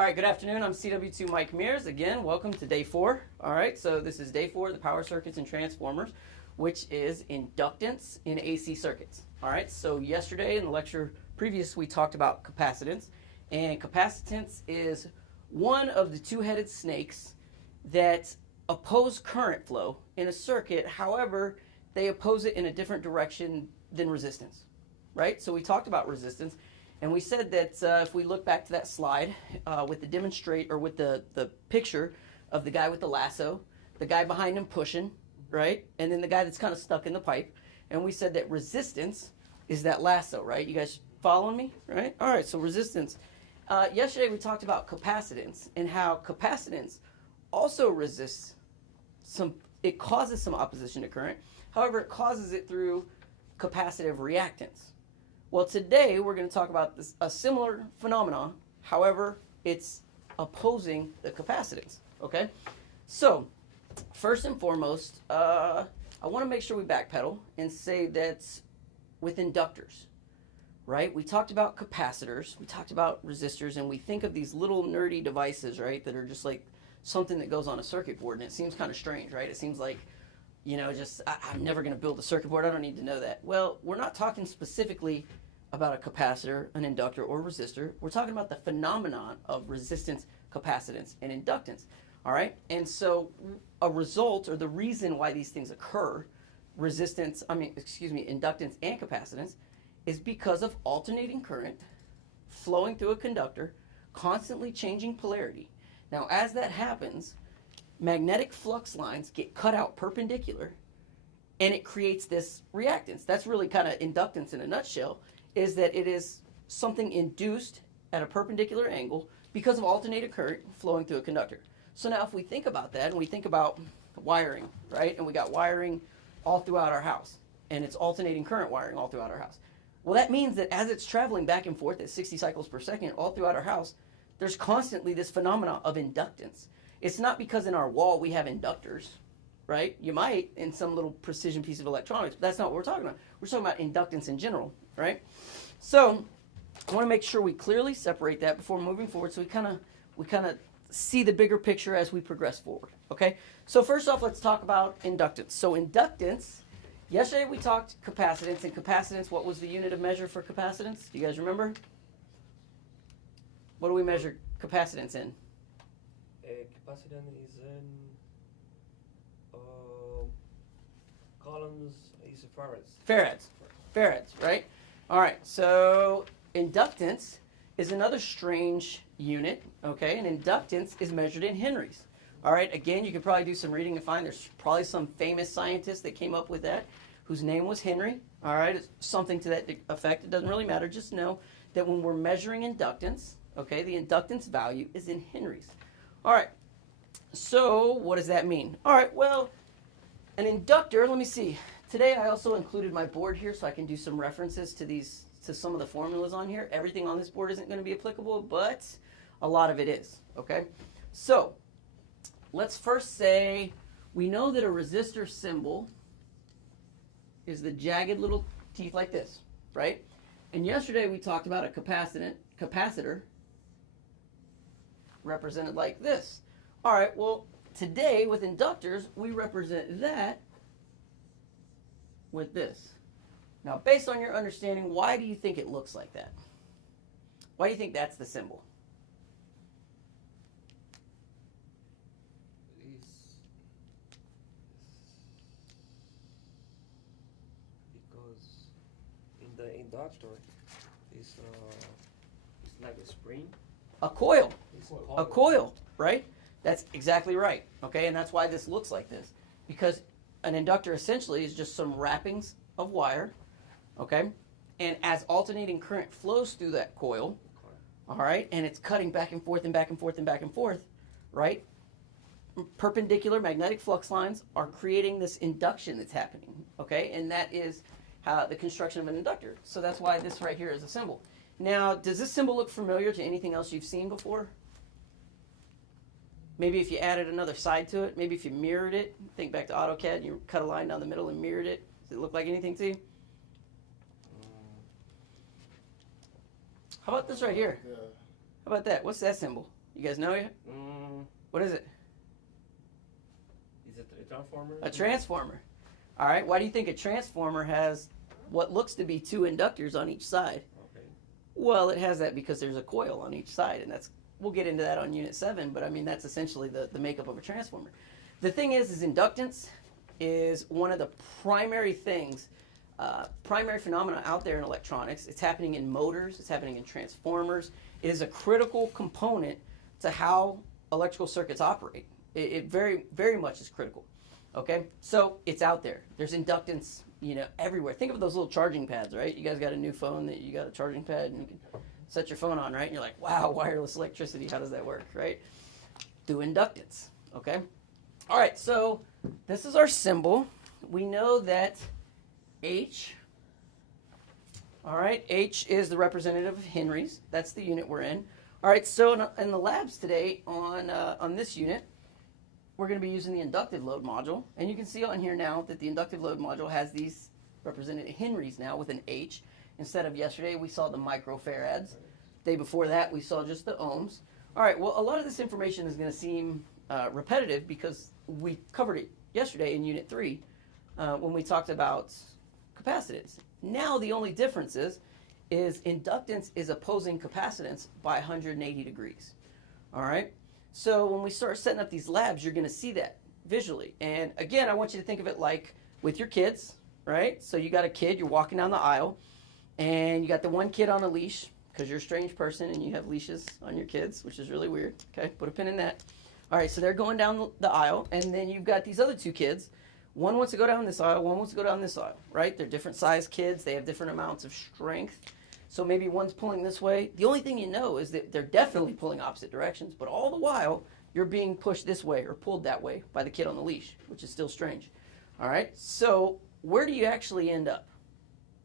All right, good afternoon. I'm CW2 Mike Mears. Again, welcome to day 4. All right, so this is day 4 of the power circuits and transformers, which is inductance in AC circuits. All right, so yesterday in the lecture previous, we talked about capacitance. And capacitance is one of the two-headed snakes that oppose current flow in a circuit. However, they oppose it in a different direction than resistance, right? So we talked about resistance. And we said that if we look back to that slide with the picture of the guy with the lasso, the guy behind him pushing, right? And then the guy that's kind of stuck in the pipe. And we said that resistance is that lasso, right? You guys following me, right? All right, so resistance. Yesterday we talked about capacitance and how capacitance also resists it causes some opposition to current. However, it causes it through capacitive reactance. Well, today we're going to talk about a similar phenomenon. However, it's opposing the capacitance. Okay, so first and foremost, I want to make sure we backpedal and say that with inductors, right? We talked about capacitors, we talked about resistors, and we think of these little nerdy devices, right, that are just like something that goes on a circuit board, and it seems kind of strange, right? It seems like, you know, just I'm never going to build a circuit board. I don't need to know that. Well, we're not talking specifically about a capacitor, an inductor, or resistor. We're talking about the phenomenon of resistance, capacitance, and inductance. All right? And so a result, or the reason why these things occur, inductance and capacitance, is because of alternating current flowing through a conductor, constantly changing polarity. Now, as that happens, magnetic flux lines get cut out perpendicular, and it creates this reactance. That's really kind of inductance in a nutshell, is that it is something induced at a perpendicular angle because of alternating current flowing through a conductor. So now if we think about that, and we think about wiring, right? And we got wiring all throughout our house, and it's alternating current wiring all throughout our house. Well, that means that as it's traveling back and forth at 60 cycles per second all throughout our house, there's constantly this phenomenon of inductance. It's not because in our wall we have inductors, right? You might in some little precision piece of electronics, but that's not what we're talking about. We're talking about inductance in general, right? So I want to make sure we clearly separate that before moving forward, so we kind of see the bigger picture as we progress forward, okay? So first off, let's talk about inductance. So inductance, yesterday we talked capacitance, and capacitance, what was the unit of measure for capacitance? Do you guys remember? What do we measure capacitance in? Capacitance is in columns, is farads. Farads, right? All right, so inductance is another strange unit, okay? And inductance is measured in henries. All right, again, you could probably do some reading and find there's probably some famous scientist that came up with that, whose name was Henry. All right, it's something to that effect. It doesn't really matter. Just know that when we're measuring inductance, okay, the inductance value is in henries. All right, so what does that mean? All right, well, an inductor, let me see. Today I also included my board here so I can do some references to some of the formulas on here. Everything on this board isn't going to be applicable, but a lot of it is, okay? So let's first say we know that a resistor symbol is the jagged little teeth like this, right? And yesterday we talked about a capacitor represented like this. All right, well, today with inductors, we represent that with this. Now, based on your understanding, why do you think it looks like that? Why do you think that's the symbol? Because in the inductor, it's like a spring. A coil. A coil, right? That's exactly right. Okay, and that's why this looks like this. Because an inductor essentially is just some wrappings of wire, okay? And as alternating current flows through that coil, all right, and it's cutting back and forth and back and forth and back and forth, right? Perpendicular magnetic flux lines are creating this induction that's happening, okay? And that is how the construction of an inductor. So that's why this right here is a symbol. Now, does this symbol look familiar to anything else you've seen before? Maybe if you added another side to it, maybe if you mirrored it, think back to AutoCAD, and you cut a line down the middle and mirrored it. Does it look like anything to you? How about this right here? How about that? What's that symbol? You guys know yet? What is it? Is it a transformer? A transformer. All right. Why do you think a transformer has what looks to be two inductors on each side? Okay. Well, it has that because there's a coil on each side, and we'll get into that on Unit 7, but I mean, that's essentially the makeup of a transformer. The thing is inductance is one of the primary things, primary phenomena out there in electronics. It's happening in motors, it's happening in transformers. It is a critical component to how electrical circuits operate. It very, very much is critical. Okay, so it's out there. There's inductance, everywhere. Think of those little charging pads, right? You guys got a new phone that you got a charging pad and you can set your phone on, right? And you're like, wow, wireless electricity, how does that work, right? Through inductance, okay? All right, so this is our symbol. We know that H, all right, H is the representative of henries. That's the unit we're in. All right, so in the labs today on this unit, we're going to be using the inductive load module. And you can see on here now that the inductive load module has these represented henries now with an H. Instead of yesterday, we saw the microfarads. Day before that, we saw just the ohms. All right, well, a lot of this information is going to seem repetitive because we covered it yesterday in Unit 3 when we talked about capacitance. Now the only difference is inductance is opposing capacitance by 180 degrees. All right? So when we start setting up these labs, you're going to see that visually. And again, I want you to think of it like with your kids, right? So you got a kid, you're walking down the aisle, and you got the one kid on a leash because you're a strange person and you have leashes on your kids, which is really weird. Okay, put a pin in that. All right, so they're going down the aisle, and then you've got these other two kids. One wants to go down this aisle, one wants to go down this aisle, right? They're different size kids. They have different amounts of strength. So maybe one's pulling this way. The only thing you know is that they're definitely pulling opposite directions, but all the while, you're being pushed this way or pulled that way by the kid on the leash, which is still strange. All right, so where do you actually end up?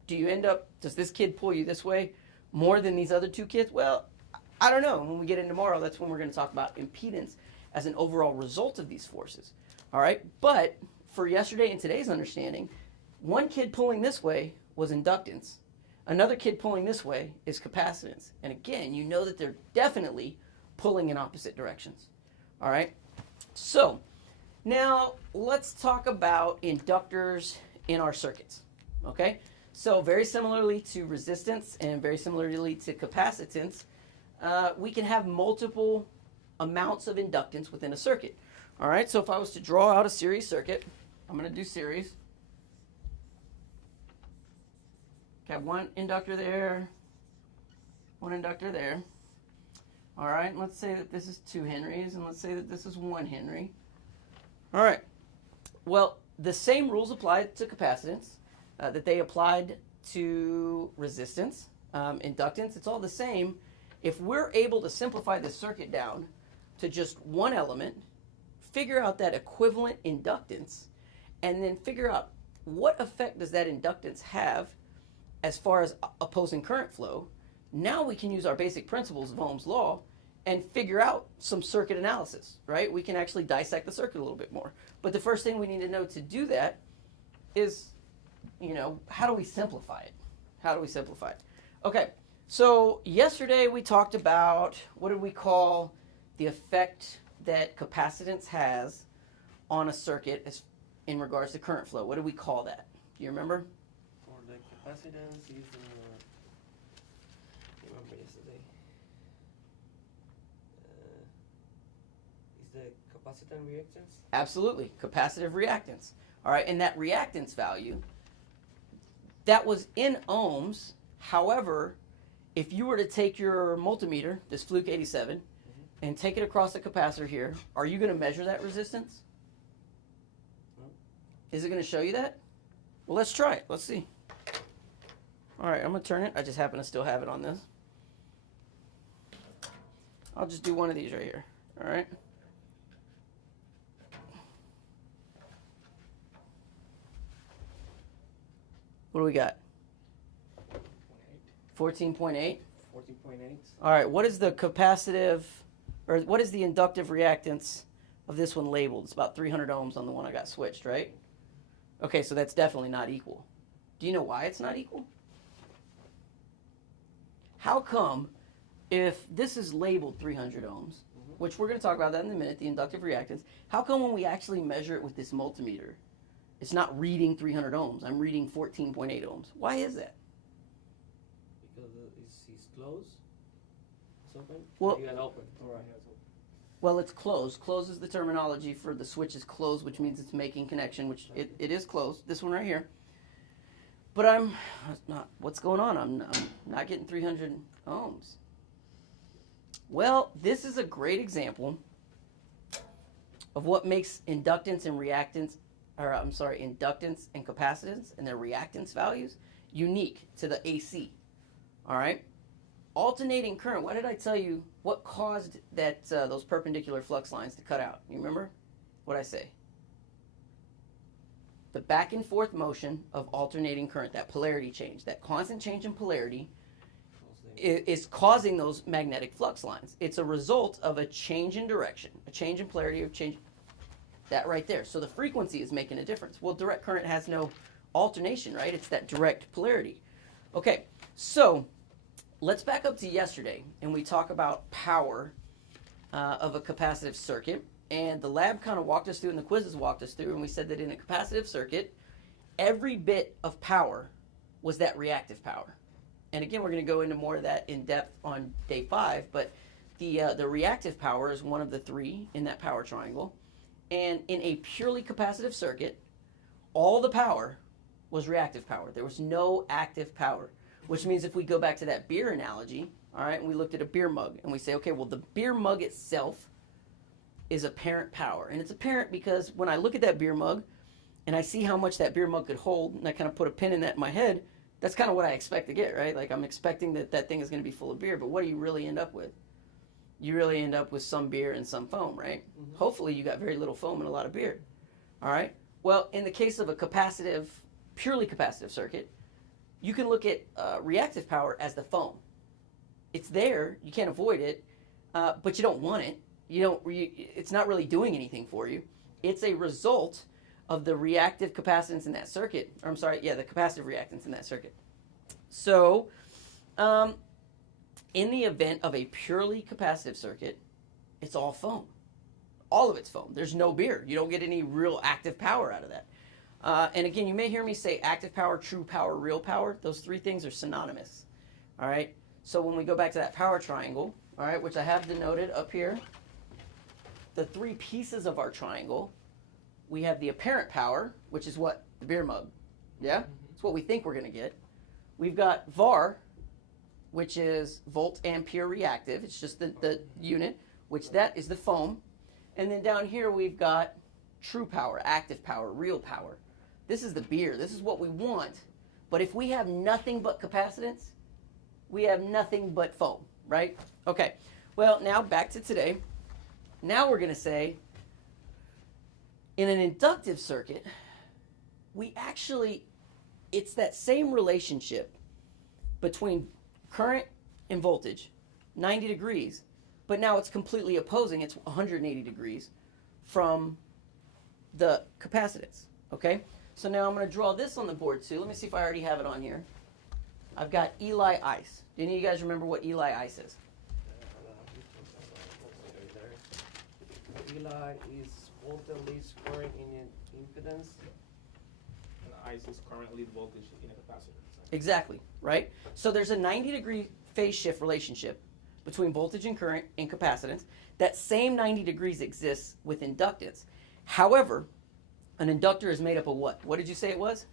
Does this kid pull you this way more than these other two kids? Well, I don't know. When we get in tomorrow, that's when we're going to talk about impedance as an overall result of these forces. All right, but for yesterday and today's understanding, one kid pulling this way was inductance. Another kid pulling this way is capacitance. And again, you know that they're definitely pulling in opposite directions. All right? So, now let's talk about inductors in our circuits. Okay? So, very similarly to resistance and very similarly to capacitance, we can have multiple amounts of inductance within a circuit. All right? So, if I was to draw out a series circuit, I'm going to do series. Okay, one inductor there, one inductor there. All right, let's say that this is 2 henries, and let's say that this is 1 henry. All right, well, the same rules apply to capacitance that they applied to resistance, inductance. It's all the same. If we're able to simplify the circuit down to just one element, figure out that equivalent inductance, and then figure out what effect does that inductance have as far as opposing current flow, now we can use our basic principles of Ohm's law and figure out some circuit analysis, right? We can actually dissect the circuit a little bit more. But the first thing we need to know to do that is, how do we simplify it? How do we simplify it? Okay, so yesterday we talked about, what did we call the effect that capacitance has on a circuit in regards to current flow? What did we call that? Do you remember? Capacitance is remember yesterday. Is the capacitant reactance? Absolutely, capacitive reactance. All right, and that reactance value, that was in ohms. However, if you were to take your multimeter, this Fluke 87, and take it across the capacitor here, are you going to measure that resistance? No. Is it going to show you that? Well, let's try it. Let's see. All right, I'm going to turn it. I just happen to still have it on this. I'll just do one of these right here. All right. What do we got? 14.8? 14.8. All right, what is the capacitive, or what is the inductive reactance of this one labeled? It's about 300 ohms on the one I got switched, right? Okay, so that's definitely not equal. Do you know why it's not equal? How come if this is labeled 300 ohms which we're going to talk about that in a minute, the inductive reactance, how come when we actually measure it with this multimeter, it's not reading 300 ohms, I'm reading 14.8 ohms? Why is that? Because it's closed. It's open. Well- You got open. All right. Well, it's closed. Closed is the terminology for the switch is closed, which means it's making connection, which it is closed. This one right here. But I'm not, what's going on? I'm not getting 300 ohms. Well, this is a great example of what makes inductance and reactance, inductance and capacitance and their reactance values unique to the AC. All right? Alternating current, what did I tell you? What caused that those perpendicular flux lines to cut out? You remember what I say? The back and forth motion of alternating current, that polarity change, that constant change in polarity is causing those magnetic flux lines. It's a result of a change in direction, a change in polarity, of change, that right there. So the frequency is making a difference. Well, direct current has no alternation, right? It's that direct polarity. Okay, so let's back up to yesterday, and we talk about power of a capacitive circuit. And the lab kind of walked us through, and the quizzes walked us through, and we said that in a capacitive circuit, every bit of power was that reactive power. And again, we're going to go into more of that in depth on day 5, but the reactive power is one of the 3 in that power triangle. And in a purely capacitive circuit, all the power was reactive power. There was no active power. Which means if we go back to that beer analogy, all right, and we looked at a beer mug, and we say, okay, well, the beer mug itself is apparent power. And it's apparent because when I look at that beer mug, and I see how much that beer mug could hold, and I kind of put a pin in that in my head, that's kind of what I expect to get, right? Like, I'm expecting that that thing is going to be full of beer, but what do you really end up with? You really end up with some beer and some foam, right? Mm-hmm. Hopefully you got very little foam and a lot of beer, all right? Well, in the case of a capacitive, purely capacitive circuit, you can look at reactive power as the foam. It's there, you can't avoid it, but you don't want it. It's not really doing anything for you. It's a result of the reactive capacitance in that circuit. Or I'm sorry, the capacitive reactance in that circuit. So, in the event of a purely capacitive circuit, it's all foam. All of it's foam. There's no beer. You don't get any real active power out of that. And again, you may hear me say active power, true power, real power. Those 3 things are synonymous. All right? So when we go back to that power triangle, all right, which I have denoted up here, the 3 pieces of our triangle, we have the apparent power, which is what? The beer mug. Yeah? It's what we think we're going to get. We've got VAR, which is volt ampere reactive. It's just the unit, which that is the foam. And then down here we've got true power, active power, real power. This is the beer. This is what we want. But if we have nothing but capacitance, we have nothing but foam, right? Okay. Well, now back to today. Now we're going to say, in an inductive circuit, it's that same relationship between current and voltage, 90 degrees, but now it's completely opposing. It's 180 degrees from the capacitance, okay? So now I'm going to draw this on the board too. Let me see if I already have it on here. I've got Eli ice. Do any of you guys remember what Eli ice is? Eli is voltage leads current in impedance. And ice is current lead voltage in a capacitor. Exactly, right? So there's a 90-degree phase shift relationship between voltage and current and capacitance. That same 90 degrees exists with inductance. However, an inductor is made up of what? What did you say it was?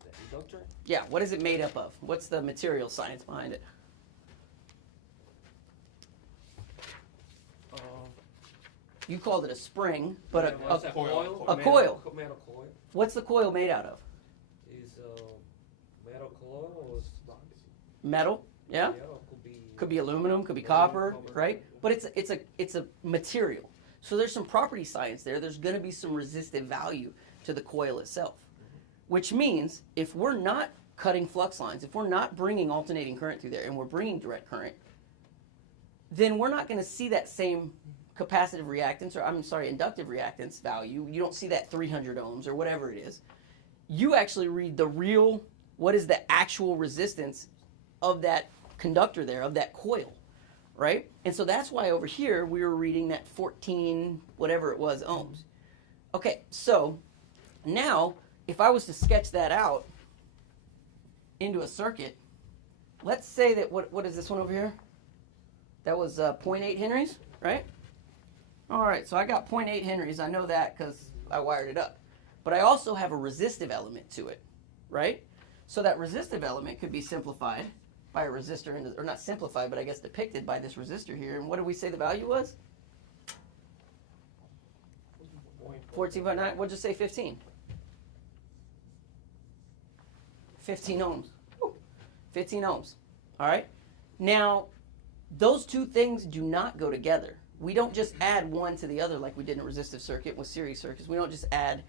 The inductor? Yeah, what is it made up of? What's the material science behind it? You called it a spring, but a coil. A coil. Metal coil. What's the coil made out of? Is metal coil or Metal, yeah? yeah, Could be aluminum, could be copper, right? But it's a material. So there's some property science there. There's going to be some resistive value to the coil itself. Which means if we're not cutting flux lines, if we're not bringing alternating current through there and we're bringing direct current, then we're not going to see that same capacitive reactance, or inductive reactance value. You don't see that 300 ohms or whatever it is. You actually read the real, what is the actual resistance of that conductor there of that coil, right? And so that's why over here we were reading that 14, whatever it was, ohms. Okay, so now if I was to sketch that out into a circuit, let's say that, what is this one over here? That was 0.8 henries, right? All right, so I got 0.8 henries. I know that because I wired it up. But I also have a resistive element to it, right? So that resistive element could be simplified by a resistor, or not simplified, but I guess depicted by this resistor here. And what did we say the value was? 14.9. We'll just say 15. 15 ohms. Woo. 15 ohms. All right? Now, those two things do not go together. We don't just add one to the other like we did in a resistive circuit with series circuits. We don't just add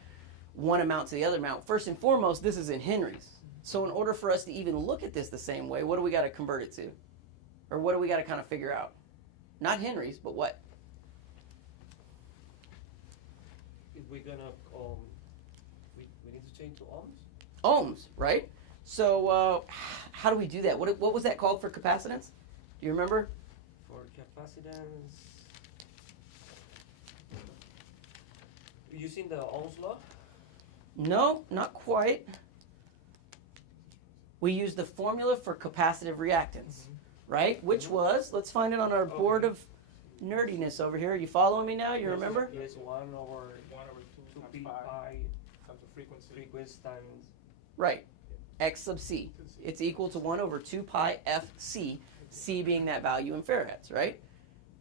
one amount to the other amount. First and foremost, this is in henries. So in order for us to even look at this the same way, what do we got to convert it to? Or what do we got to kind of figure out? Not henries, but what? If we're gonna, we need to change to ohms? Ohms, right? So how do we do that? What was that called for capacitance? Do you remember? For capacitance, using the Ohm's law? No, not quite. We use the formula for capacitive reactance, right? Which was, let's find it on our board of nerdiness over here. Are you following me now? You remember? Yes, 1 over 2 times pi pi times the frequency. times. Right. X sub c. It's equal to 1 over 2 pi f c, c being that value in farads, right?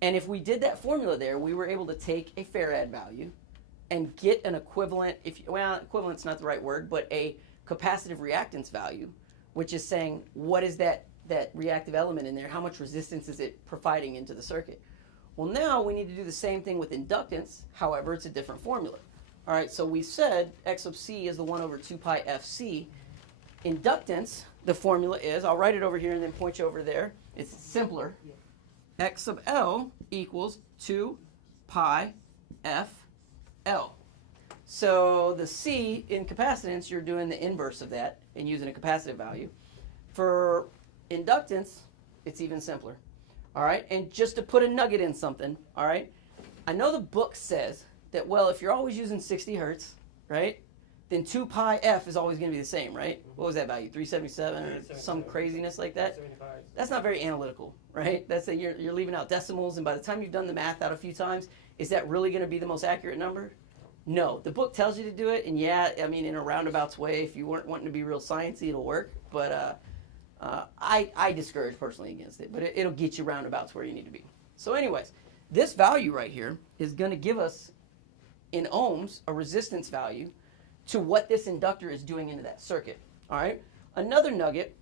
And if we did that formula there, we were able to take a farad value and get an equivalent, equivalent's not the right word, but a capacitive reactance value, which is saying what is that reactive element in there, how much resistance is it providing into the circuit. Well, now we need to do the same thing with inductance, however, it's a different formula. All right, so we said X sub c is the 1 over 2 pi fc. Inductance, the formula is, I'll write it over here and then point you over there. It's simpler. X sub L equals 2 pi f L. So the C in capacitance, you're doing the inverse of that and using a capacitive value. For inductance, it's even simpler. All right, and just to put a nugget in something, all right, I know the book says that, well, if you're always using 60 hertz, right, then 2 pi f is always going to be the same, right? What was that value, 377 or some craziness like that? 75. That's not very analytical, right? That's that you're leaving out decimals, and by the time you've done the math out a few times, is that really going to be the most accurate number? No. The book tells you to do it, and yeah, I mean, in a roundabouts way, if you weren't wanting to be real sciencey, it'll work, but I discourage personally against it, but it'll get you roundabouts where you need to be. So anyways, this value right here is going to give us, in ohms, a resistance value to what this inductor is doing into that circuit. All right. Another nugget,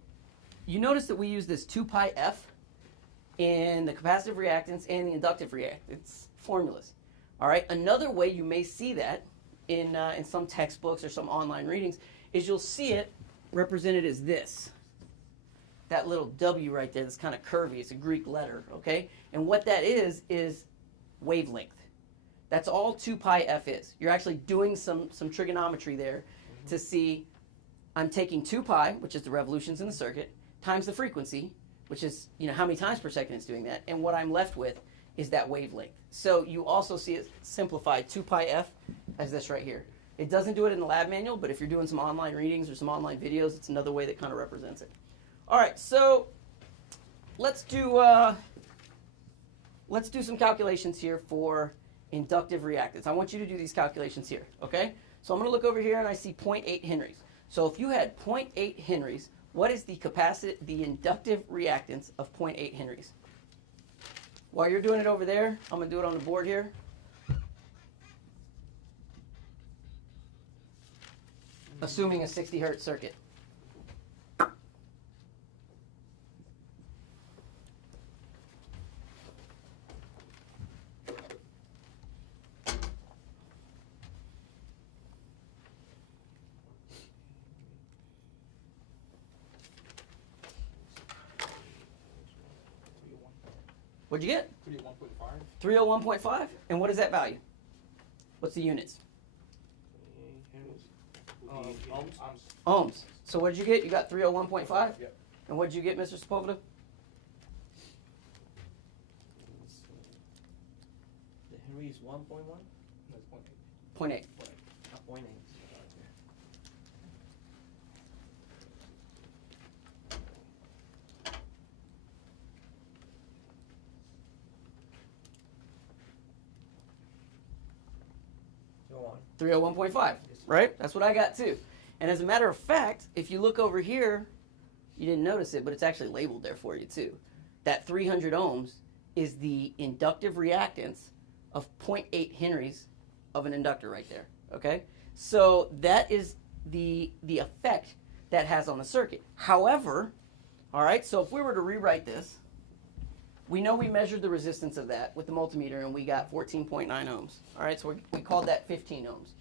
you notice that we use this 2 pi f in the capacitive reactance and the inductive reactance formulas. All right. Another way you may see that in some textbooks or some online readings is you'll see it represented as this. That little W right there that's kind of curvy. It's a Greek letter, okay? And what that is wavelength. That's all 2 pi f is. You're actually doing some trigonometry there to see I'm taking 2 pi, which is the revolutions in the circuit, times the frequency, which is how many times per second it's doing that, and what I'm left with is that wavelength. So you also see it simplified 2 pi f as this right here. It doesn't do it in the lab manual, but if you're doing some online readings or some online videos, it's another way that kind of represents it. All right, so let's do some calculations here for inductive reactance. I want you to do these calculations here, okay? So I'm going to look over here and I see 0.8 henries. So if you had 0.8 henries, what is the inductive reactance of 0.8 henries? While you're doing it over there, I'm going to do it on the board here. Assuming a 60 hertz circuit. What'd you get? 301.5. 301.5. And what is that value? What's the units? Ohms. Ohms. So what did you get? You got 301.5? Yep. And what did you get, Mr. Sepulveda? 1.1? That's 0.8. 0.8. 0.8. Go on. 301.5, right? That's what I got too. And as a matter of fact, if you look over here, you didn't notice it, but it's actually labeled there for you too. That 300 ohms is the inductive reactance of 0.8 henries of an inductor right there, okay? So that is the effect that has on the circuit. However, all right, so if we were to rewrite this, we know we measured the resistance of that with the multimeter and we got 14.9 ohms. All right, so we called that 15 ohms.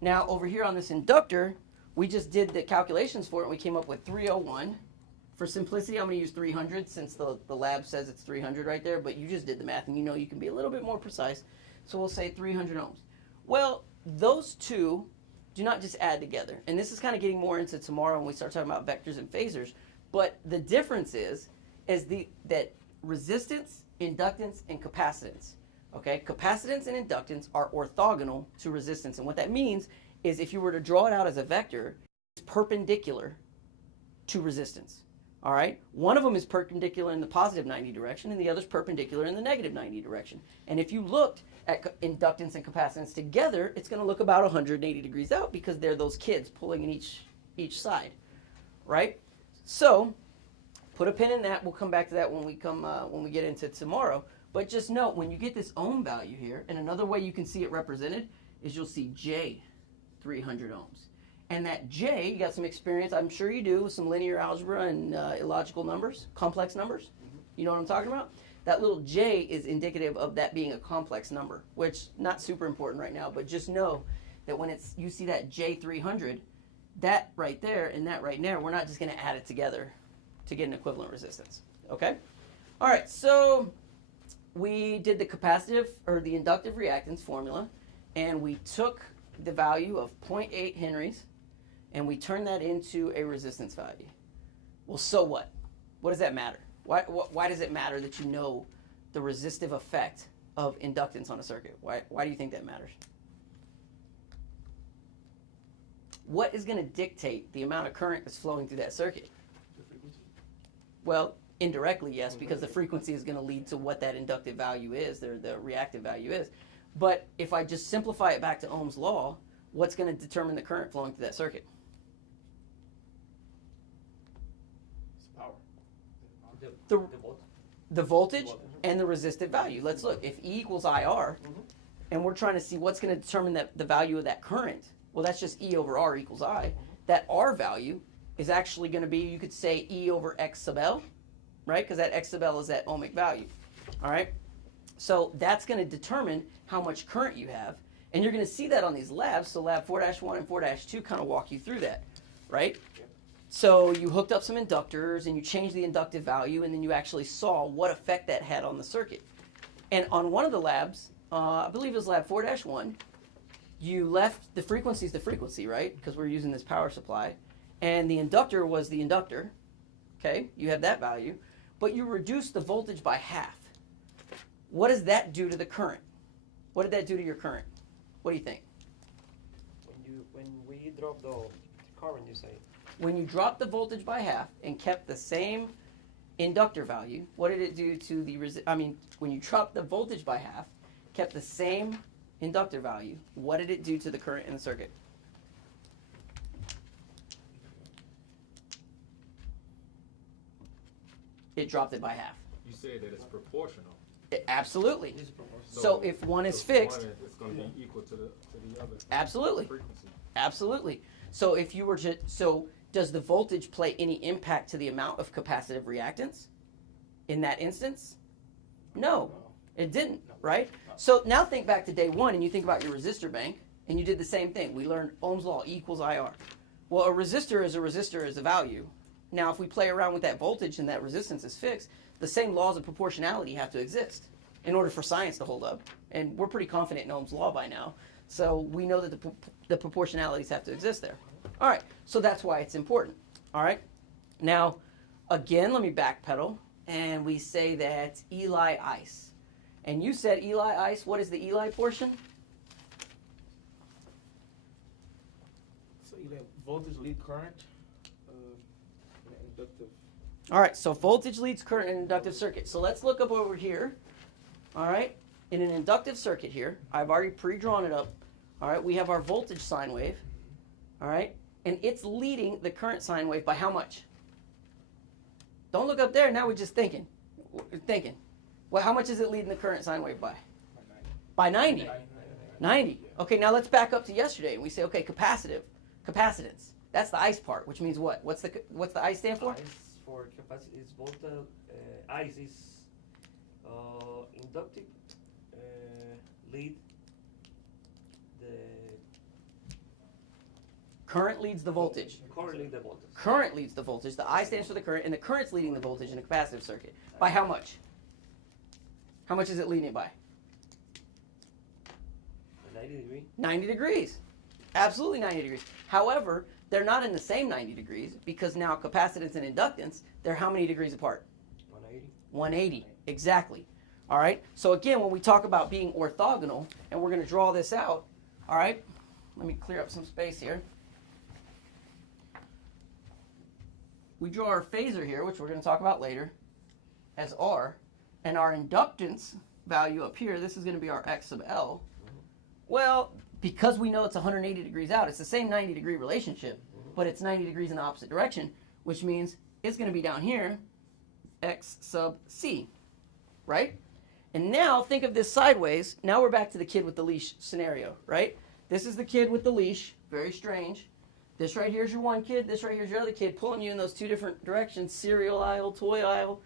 Now over here on this inductor, we just did the calculations for it and we came up with 301. For simplicity, I'm going to use 300 since the lab says it's 300 right there, but you just did the math and you know you can be a little bit more precise. So we'll say 300 ohms. Well, those two do not just add together. And this is kind of getting more into tomorrow when we start talking about vectors and phasors. But the difference is that resistance, inductance, and capacitance. Okay, capacitance and inductance are orthogonal to resistance. And what that means is if you were to draw it out as a vector, it's perpendicular to resistance. All right, one of them is perpendicular in the positive 90 direction and the other is perpendicular in the negative 90 direction. And if you looked at inductance and capacitance together, it's going to look about 180 degrees out because they're those kids pulling in each side, right? So put a pin in that. We'll come back to that when we get into tomorrow. But just note, when you get this ohm value here, and another way you can see it represented is you'll see J 300 ohms. And that J, you got some experience, I'm sure you do, with some linear algebra and illogical numbers, complex numbers. You know what I'm talking about? That little J is indicative of that being a complex number, which not super important right now, but just know that when you see that J 300, that right there and that right there, we're not just going to add it together to get an equivalent resistance. Okay? All right, so we did the capacitive or the inductive reactance formula, and we took the value of 0.8 henries and we turned that into a resistance value. Well, so what? What does that matter? Why does it matter that you know the resistive effect of inductance on a circuit? Why do you think that matters? What is going to dictate the amount of current that's flowing through that circuit? The frequency. Well, indirectly, yes, because the frequency is going to lead to what that inductive value is, the reactive value is. But if I just simplify it back to Ohm's law, what's going to determine the current flowing through that circuit? It's power. The voltage and the resistive value. Let's look. If E equals IR, and we're trying to see what's going to determine the value of that current, well, that's just E over R equals I. That R value is actually going to be, you could say, E over X sub L, right? Because that X sub L is that ohmic value. All right? So that's going to determine how much current you have. And you're going to see that on these labs. So lab 4-1 and 4-2 kind of walk you through that, right? So you hooked up some inductors and you changed the inductive value and then you actually saw what effect that had on the circuit. And on one of the labs, I believe it was lab 4-1, you left the frequency, right? Because we're using this power supply. And the inductor was the inductor, okay? You have that value. But you reduced the voltage by half. What does that do to the current? What did that do to your current? What do you think? When we drop the current, you say. When you dropped the voltage by half and kept the same inductor value, what did it do to the when you dropped the voltage by half, kept the same inductor value, what did it do to the current in the circuit? It dropped it by half. You say that it's proportional. Absolutely. It's proportional. So if one is fixed, it's going to be equal to the other. Absolutely. Frequency. Absolutely. So if you were to, does the voltage play any impact to the amount of capacitive reactance in that instance? No, it didn't, right? So now think back to day one and you think about your resistor bank and you did the same thing. We learned Ohm's law, E equals IR. Well, a resistor is a value. Now, if we play around with that voltage and that resistance is fixed, the same laws of proportionality have to exist in order for science to hold up. And we're pretty confident in Ohm's law by now. So we know that the proportionalities have to exist there. All right, so that's why it's important. All right, now, again, let me backpedal. And we say that Eli ice. And you said Eli ice. What is the Eli portion? So you have voltage, lead current, inductive. All right, so voltage leads current in an inductive circuit. So let's look up over here. All right, in an inductive circuit here, I've already pre-drawn it up. All right, we have our voltage sine wave. All right, and it's leading the current sine wave by how much? Don't look up there. Now we're just thinking. Well, how much is it leading the current sine wave by? By 90. 90. Okay, now let's back up to yesterday and we say, okay, capacitance. That's the ice part, which means what? What's the ice stand for? Ice for capacity is both ice is inductive lead the Current leads the voltage. current lead the voltage. Current leads the voltage. The I stands for the current, and the current's leading the voltage in a capacitive circuit. By how much? How much is it leading it by? 90 degree. 90 degrees. Absolutely 90 degrees. However, they're not in the same 90 degrees because now capacitance and inductance, they're how many degrees apart? 180. 180. Exactly. All right. So again, when we talk about being orthogonal, and we're going to draw this out, all right, let me clear up some space here. We draw our phasor here, which we're going to talk about later, as R, and our inductance value up here, this is going to be our X sub L. Well, because we know it's 180 degrees out, it's the same 90 degree relationship, but it's 90 degrees in the opposite direction, which means it's going to be down here, X sub C, right? And now think of this sideways. Now we're back to the kid with the leash scenario, right? This is the kid with the leash, very strange. This right here is your one kid, this right here is your other kid, pulling you in those two different directions, cereal aisle, toy aisle.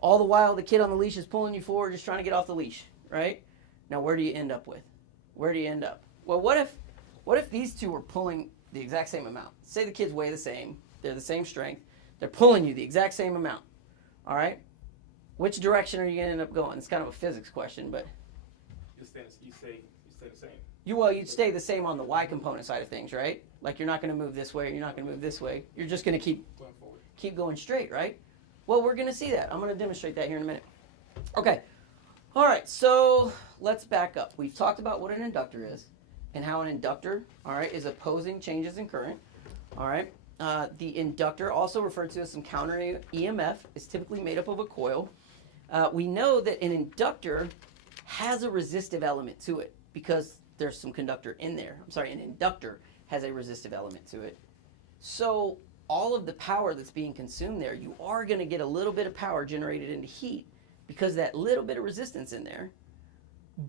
All the while the kid on the leash is pulling you forward, just trying to get off the leash, right? Now where do you end up with? Where do you end up? Well, what if these two were pulling the exact same amount? Say the kids weigh the same, they're the same strength, they're pulling you the exact same amount, all right? Which direction are you going to end up going? It's kind of a physics question, but... You stay the same. You'd stay the same on the y component side of things, right? Like you're not going to move this way, you're not going to move this way. You're just going to Going forward. keep going straight, right? Well, we're going to see that. I'm going to demonstrate that here in a minute. Okay. All right, so let's back up. We've talked about what an inductor is and how an inductor, all right, is opposing changes in current, all right? The inductor, also referred to as some counter EMF, is typically made up of a coil. We know that an inductor has a resistive element to it because there's some conductor in there. An inductor has a resistive element to it. So all of the power that's being consumed there, you are going to get a little bit of power generated into heat because that little bit of resistance in there,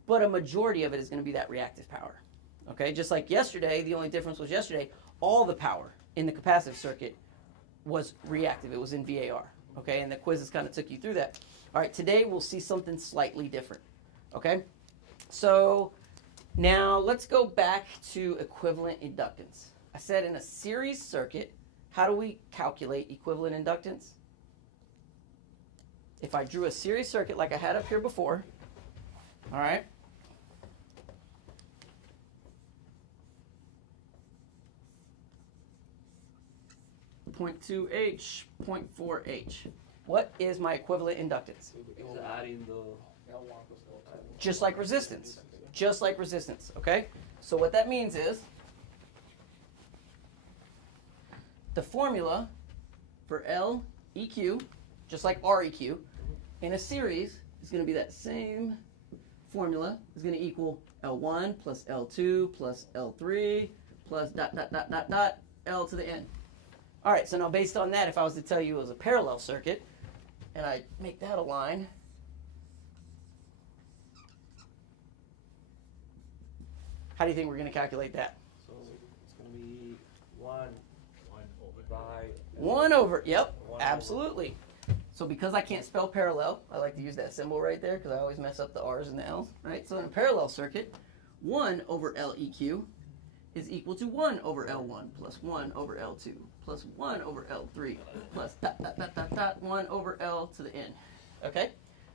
but a majority of it is going to be that reactive power. Okay, just like yesterday, the only difference was yesterday, all the power in the capacitive circuit was reactive. It was in VAR. Okay, and the quizzes kind of took you through that. All right, today we'll see something slightly different. Okay, so now let's go back to equivalent inductance. I said in a series circuit, how do we calculate equivalent inductance? If I drew a series circuit like I had up here before, all right, .2H, .4H. What is my equivalent inductance? It's adding the L1 plus L2. Just like resistance. Just like resistance, okay? So what that means is the formula for LEQ, just like REQ, in a series is going to be that same formula. Is going to equal L1 plus L2 plus L3 plus ... L to the n. All right, so now based on that, if I was to tell you it was a parallel circuit, and I make that a line, how do you think we're going to calculate that? so it's gonna be one over by 1 over, yep, 1 over. absolutely. So because I can't spell parallel, I like to use that symbol right there because I always mess up the R's and the L's, right? So in a parallel circuit, 1 over LEQ is equal to 1 over L1 plus 1 over L2 plus 1 over L3 plus ... 1 over L to the n. Okay?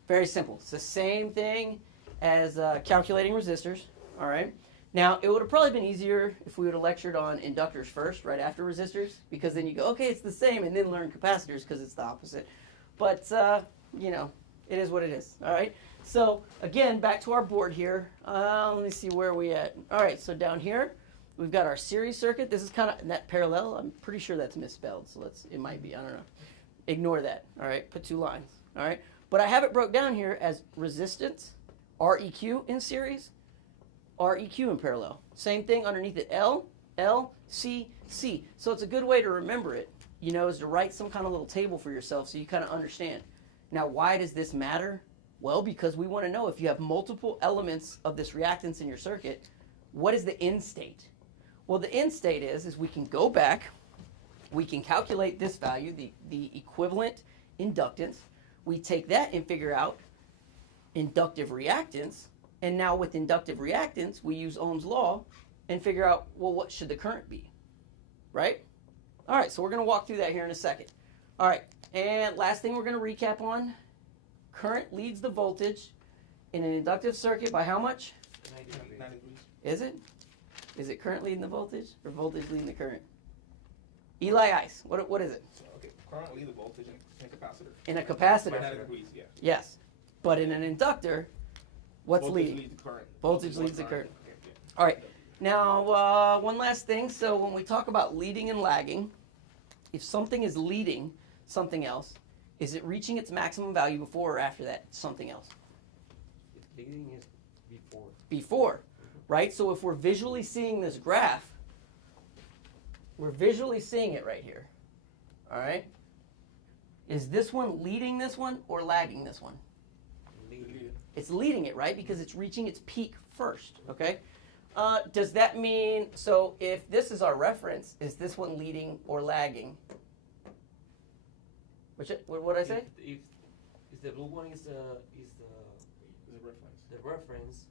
Very simple. It's the same thing as calculating resistors, all right? Now, it would have probably been easier if we would have lectured on inductors first, right after resistors, because then you go, okay, it's the same, and then learn capacitors because it's the opposite. But, you know, It is what it is. All right. So again, back to our board here. Let me see where we at. All right. So down here, we've got our series circuit. This is kind of that parallel. I'm pretty sure that's misspelled. So it might be. I don't know. Ignore that. All right. Put 2 lines. All right. But I have it broke down here as resistance, REQ in series, REQ in parallel. Same thing underneath it. L, C, C. So it's a good way to remember it, you know, is to write some kind of little table for yourself so you kind of understand. Now, why does this matter? Well, because we want to know if you have multiple elements of this reactance in your circuit, what is the end state? Well, the end state is we can go back, we can calculate this value, the equivalent inductance. We take that and figure out inductive reactance. And now with inductive reactance, we use Ohm's law and figure out, well, what should the current be, right? All right, so we're going to walk through that here in a second. All right, and last thing we're going to recap on, current leads the voltage in an inductive circuit by how much? 90 degrees. Is it? Is it current leading the voltage or voltage leading the current? Eli Ice, what is it? So, okay, currently the voltage in a capacitor. In a By capacitor, 90 degrees, yeah. yes. But in an inductor, what's Voltage leading? leads the current. Voltage leads the current. Okay, yeah. All right. Now, one last thing. So when we talk about leading and lagging, if something is leading something else, is it reaching its maximum value before or after that something else? Leading is before. Before, right? So if we're visually seeing this graph, we're visually seeing it right here. All right? Is this one leading this one or lagging this one? Leading. It's leading it, right? Because it's reaching its peak first, okay? Does that mean, so if this is our reference, is this one leading or lagging? What did I say? If the blue one is the reference,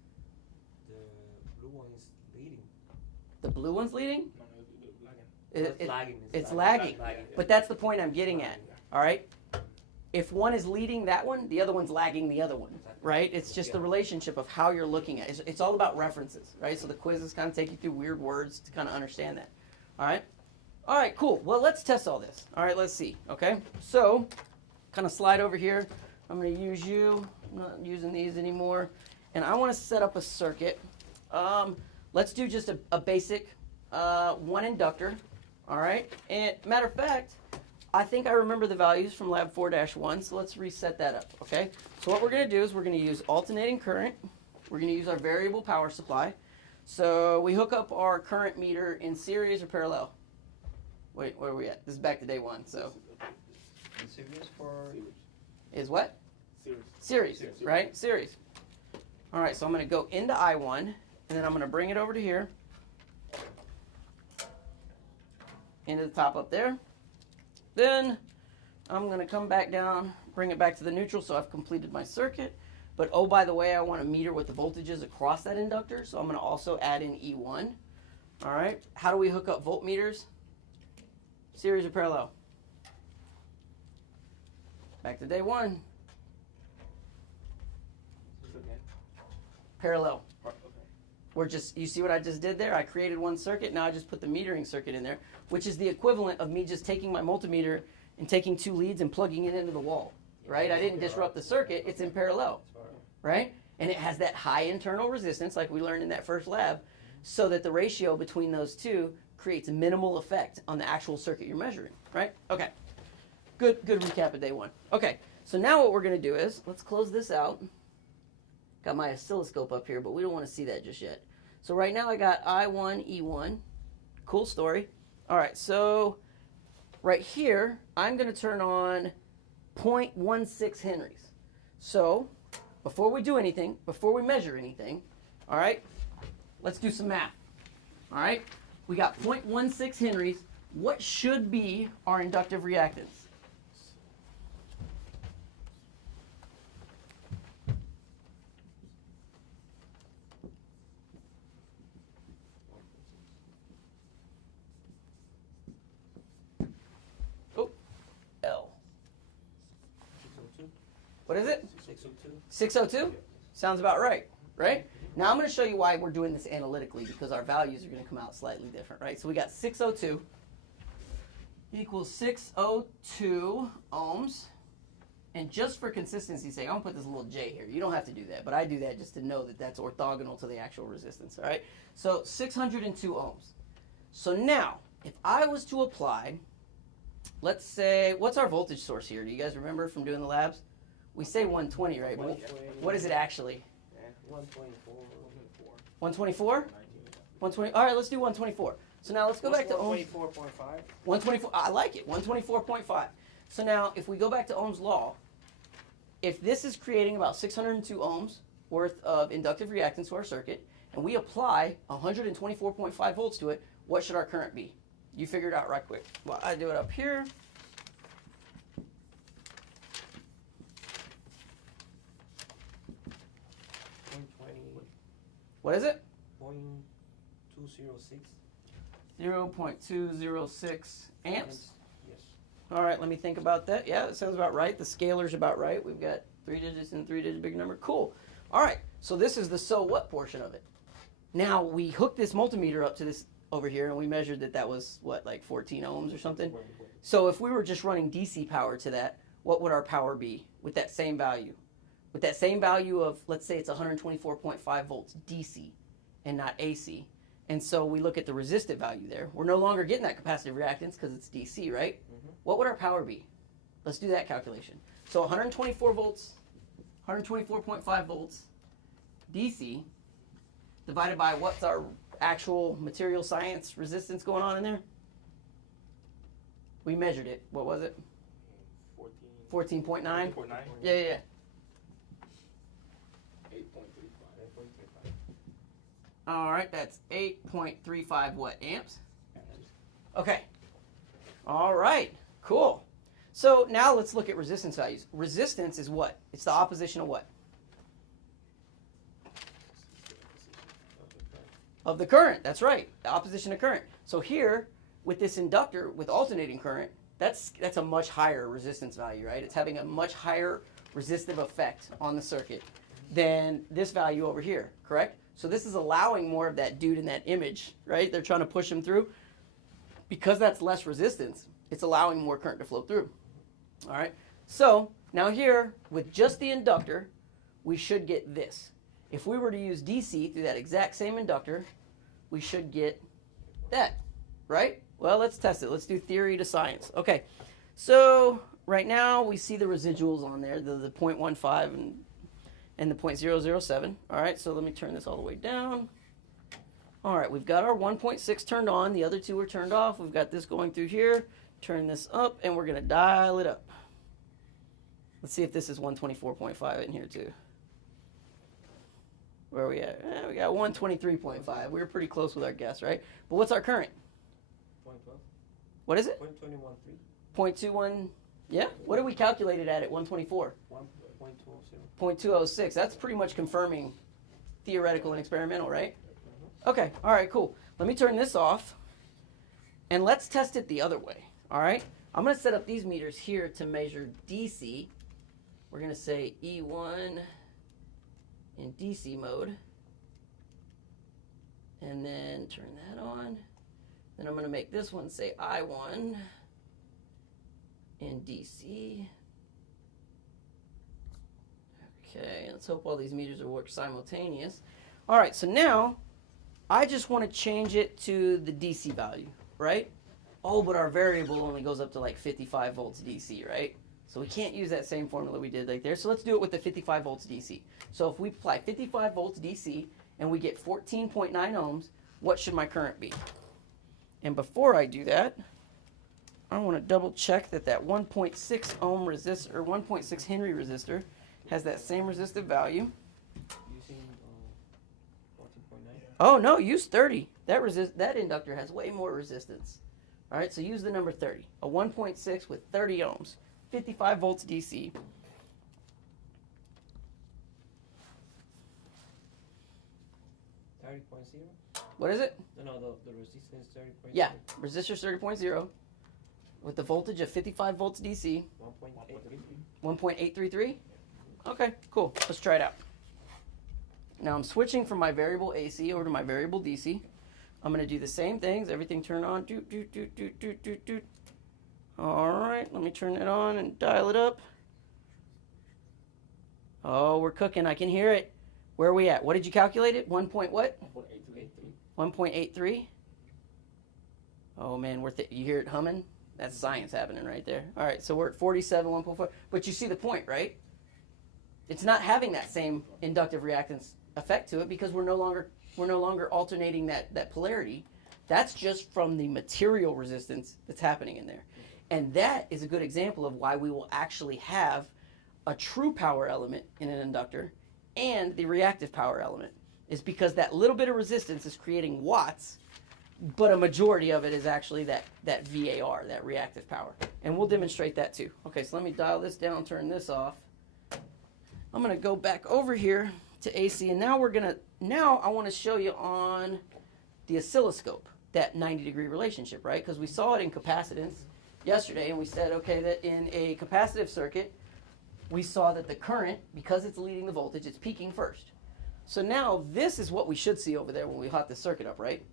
the blue one is leading. The blue one's leading? No, it's lagging. It- Lagging. it's lagging. Lagging. But that's the point I'm getting at, all right? If one is leading that one, the other one's lagging the other one, right? It's just the Yeah. relationship of how you're looking at it. It's all about references, right? So the quizzes kind of take you through weird words to kind of understand that, all right? All right, cool. Well, let's test all this. All right, let's see, okay? So, kind of slide over here. I'm going to use you. I'm not using these anymore. And I want to set up a circuit. Let's do just a basic one inductor, all right? And matter of fact, I think I remember the values from lab 4-1, so let's reset that up, okay? So what we're going to do is we're going to use alternating current. We're going to use our variable power supply. So we hook up our current meter in series or parallel? Wait, where are we at? This is back to day 1, so. Series for. Is what? Series. Series, right? Series. All right, so I'm going to go into I1, and then I'm going to bring it over to here, into the top up there. Then I'm going to come back down, bring it back to the neutral, so I've completed my circuit. But oh, by the way, I want to meter what the voltage is across that inductor, so I'm going to also add in E1. All right, how do we hook up voltmeters? Series or parallel? Back to day 1. Parallel. Okay. We're just, you see what I just did there? I created one circuit, now I just put the metering circuit in there, which is the equivalent of me just taking my multimeter and taking 2 leads and plugging it into the wall, right? I didn't disrupt the circuit, it's in parallel, right? And it has that high internal resistance like we learned in that first lab, so that the ratio between those two creates a minimal effect on the actual circuit you're measuring, right? Okay, good recap of day 1. Okay, so now what we're gonna do is, let's close this out. Got my oscilloscope up here, but we don't want to see that just yet. So right now I got I1, E1. Cool story. All right, so right here, I'm going to turn on 0.16 Henrys. So before we do anything, before we measure anything, all right, let's do some math. All right, we got 0.16 Henrys. What should be our inductive reactance? L. 602. What is it? 602. 602? Sounds about right, right? Now I'm going to show you why we're doing this analytically, because our values are going to come out slightly different, right? So we got 602 equals 602 ohms And just for consistency's sake, I'm going to put this little J here. You don't have to do that, but I do that just to know that that's orthogonal to the actual resistance, all right? So 602 ohms. So now, if I was to apply, let's say, what's our voltage source here? Do you guys remember from doing the labs? We say 120, right? But what is it actually? 124. 124? 120. All right, let's do 124. So now let's go back to Ohm's. 124.5. 124. I like it. 124.5. So now, if we go back to Ohm's law, if this is creating about 602 ohms worth of inductive reactance to our circuit, and we apply 124.5 volts to it, what should our current be? You figure it out right quick. Well, I do it up here. What is it? 0.206. 0.206 amps. Yes. All right, let me think about that. Yeah, that sounds about right. The scalar's about right. We've got 3 digits and 3-digit big number. Cool. All right, so this is the so what portion of it. Now, we hooked this multimeter up to this over here, and we measured that was, what, like 14 ohms or something? So if we were just running DC power to that, what would our power be with that same value? With that same value of, let's say it's 124.5 volts DC and not AC. And so we look at the resistive value there. We're no longer getting that capacitive reactance because it's DC, right? Mm-hmm. What would our power be? Let's do that calculation. So 124 volts, 124.5 volts DC divided by what's our actual material science resistance going on in there? We measured it. What was it? 14.9? 14.9? Yeah. 8.35. All right, that's 8.35 what, amps? Okay. All right, cool. So now let's look at resistance values. Resistance is what? It's the opposition of what? Of the current, that's right, the opposition of current. So here, with this inductor, with alternating current, that's a much higher resistance value, right? It's having a much higher resistive effect on the circuit than this value over here, correct? So this is allowing more of that dude in that image, right? They're trying to push him through. Because that's less resistance, it's allowing more current to flow through. All right, so now here, with just the inductor, we should get this. If we were to use DC through that exact same inductor, we should get that, right? Well, let's test it. Let's do theory to science. Okay, so right now we see the residuals on there, the 0.15 and the 0.007. All right, so let me turn this all the way down. All right, we've got our 1.6 turned on. The other two are turned off. We've got this going through here. Turn this up, and we're going to dial it up. Let's see if this is 124.5 in here, too. Where are we at? We got 123.5. We were pretty close with our guess, right? But what's our current? 0.12. What is it? 0.213. 0.21. Yeah? What did we calculate it at 124? 1.207. 0.206. That's pretty much confirming theoretical and experimental, right? Okay. All right, cool. Let me turn this off, and let's test it the other way. All right? I'm going to set up these meters here to measure DC. We're going to say E1 in DC mode, and then turn that on. Then I'm going to make this one say I1 in DC. Okay, let's hope all these meters will work simultaneous. All right, so now I just want to change it to the DC value, right? Oh, but our variable only goes up to like 55 volts DC, right? So we can't use that same formula we did right there. So let's do it with the 55 volts DC. So if we apply 55 volts DC and we get 14.9 ohms, what should my current be? And before I do that, I want to double check that 1.6 ohm resistor or 1.6 Henry resistor has that same resistive value. Using 14.9. Oh no, use 30. That inductor has way more resistance. All right, so use the number 30. A 1.6 with 30 ohms, 55 volts DC. What is it? No, the resistance is 30.0. Yeah, resistor 30.0 with the voltage of 55 volts DC. 1.833. 1.833? Okay, cool. Let's try it out. Now I'm switching from my variable AC over to my variable DC. I'm going to do the same things. Everything turn on. Doot, doot, doot, doot, doot, doot, doot. All right, let me turn it on and dial it up. Oh, we're cooking. I can hear it. Where are we at? What did you calculate it? 1 point what? 1.83. Oh man, you hear it humming? That's science happening right there. All right, so we're at 47, 1.4. But you see the point, right? It's not having that same inductive reactance effect to it because we're no longer alternating that polarity. That's just from the material resistance that's happening in there. And that is a good example of why we will actually have a true power element in an inductor and the reactive power element, is because that little bit of resistance is creating watts, but a majority of it is actually that VAR, that reactive power. And we'll demonstrate that too. Okay, so let me dial this down, turn this off. I'm going to go back over here to AC, and now I want to show you on the oscilloscope that 90-degree relationship, right? Because we saw it in capacitance yesterday, and we said, okay, that in a capacitive circuit, we saw that the current, because it's leading the voltage, it's peaking first. So now this is what we should see over there when we hot this circuit up, right?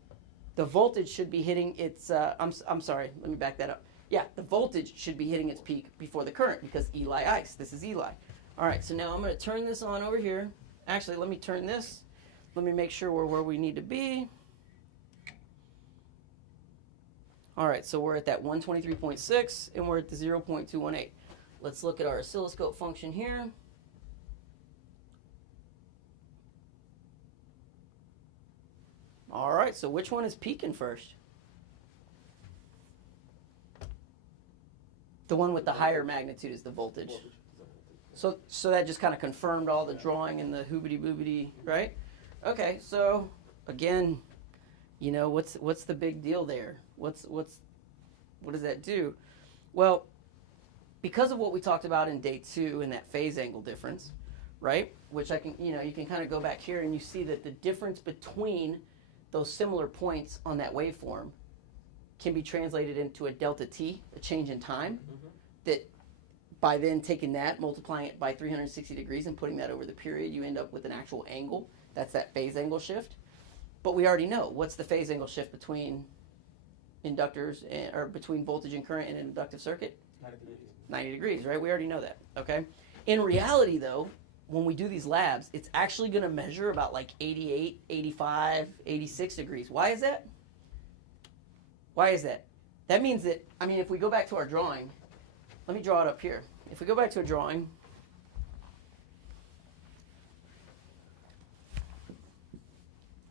The voltage should be hitting its, I'm sorry, let me back that up. Yeah, the voltage should be hitting its peak before the current because Eli ice. This is Eli. All right, so now I'm going to turn this on over here. Actually, let me turn this. Let me make sure we're where we need to be. All right, so we're at that 123.6 and we're at the 0.218. Let's look at our oscilloscope function here. All right, so which one is peaking first? The one with the higher magnitude is the voltage. So that just kind of confirmed all the drawing and the hoobity-boobity, right? Okay, so again, you know, what's the big deal there? What does that do? Well, because of what we talked about in day 2 and that phase angle difference, right? Which you can kind of go back here and you see that the difference between those similar points on that waveform can be translated into a delta t, a change in time, that by then taking that, multiplying it by 360 degrees and putting that over the period, you end up with an actual angle. That's that phase angle shift. But we already know what's the phase angle shift between inductors or between voltage and current in an inductive circuit? 90 degrees, right? We already know that, okay? In reality, though, when we do these labs, it's actually going to measure about like 88, 85, 86 degrees. Why is that? Why is that? That means that, if we go back to our drawing, let me draw it up here. If we go back to a drawing,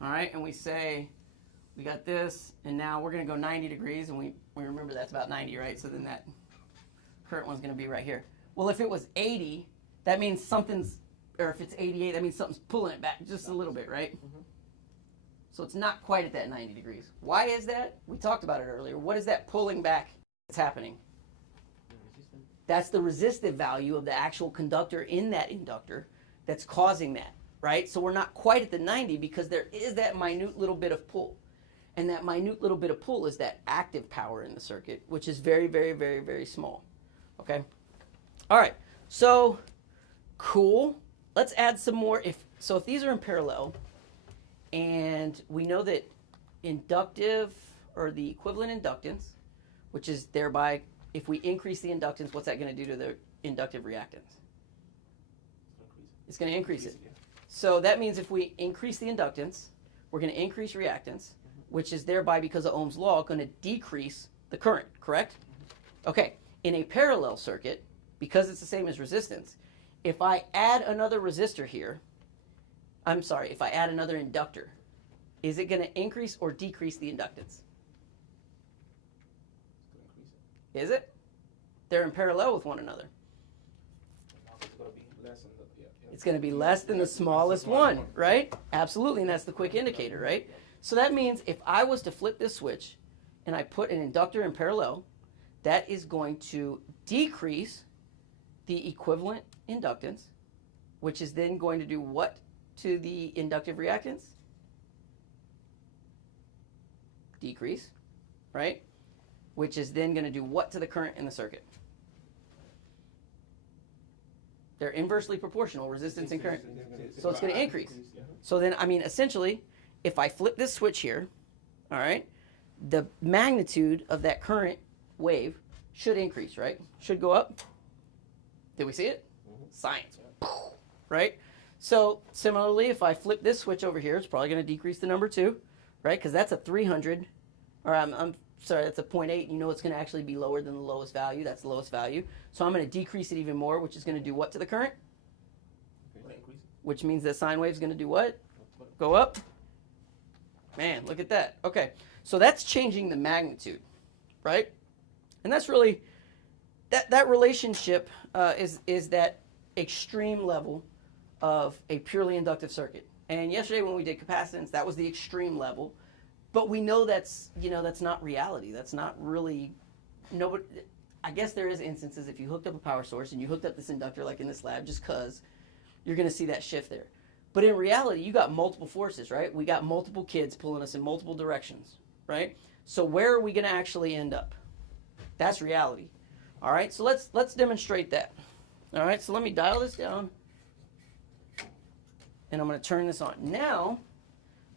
all right, and we say we got this, and now we're going to go 90 degrees, and we remember that's about 90, right? So then that current one's going to be right here. Well, if it was 80, that means if it's 88, that means something's pulling it back just a little bit, right? So it's not quite at that 90 degrees. Why is that? We talked about it earlier. What is that pulling back that's happening? That's the resistive value of the actual conductor in that inductor that's causing that, right? So we're not quite at the 90 because there is that minute little bit of pull. And that minute little bit of pull is that active power in the circuit, which is very, very, very, very small. Okay? All right. So, cool. Let's add some more. If these are in parallel, and we know that inductive, or the equivalent inductance, which is thereby, if we increase the inductance, what's that going to do to the inductive reactance? It's going to increase it. So that means if we increase the inductance, we're going to increase reactance, which is thereby, because of Ohm's law, going to decrease the current, correct? Okay, in a parallel circuit, because it's the same as resistance, if I add another resistor here, if I add another inductor, is it going to increase or decrease the inductance? Is it? They're in parallel with one another. It's going to be less than the smallest one, right? Absolutely, and that's the quick indicator, right? So that means if I was to flip this switch and I put an inductor in parallel, that is going to decrease the equivalent inductance, which is then going to do what to the inductive reactance? Decrease, right? Which is then going to do what to the current in the circuit? They're inversely proportional, resistance and current. So it's going to increase. So then, essentially, if I flip this switch here, all right, the magnitude of that current wave should increase, right? Should go up. Did we see it? Science. Right? right? So similarly, if I flip this switch over here, it's probably going to decrease the number 2, right? Because that's a 300, or I'm sorry, that's a 0.8. You know it's going to actually be lower than the lowest value. That's the lowest value. So I'm going to decrease it even more, which is going to do what to the current? Which means that sine wave is going to do what? Go up. Man, look at that. Okay, so that's changing the magnitude, right? And that's really, that relationship is that extreme level of a purely inductive circuit. And yesterday when we did capacitance, that was the extreme level. But we know that's not reality. That's not really, nobody, I guess there is instances if you hooked up a power source and you hooked up this inductor like in this lab, just because you're going to see that shift there. But in reality, you got multiple forces, right? We got multiple kids pulling us in multiple directions, right? So where are we going to actually end up? That's reality. All right, so let's demonstrate that. All right, so let me dial this down. And I'm going to turn this on. Now,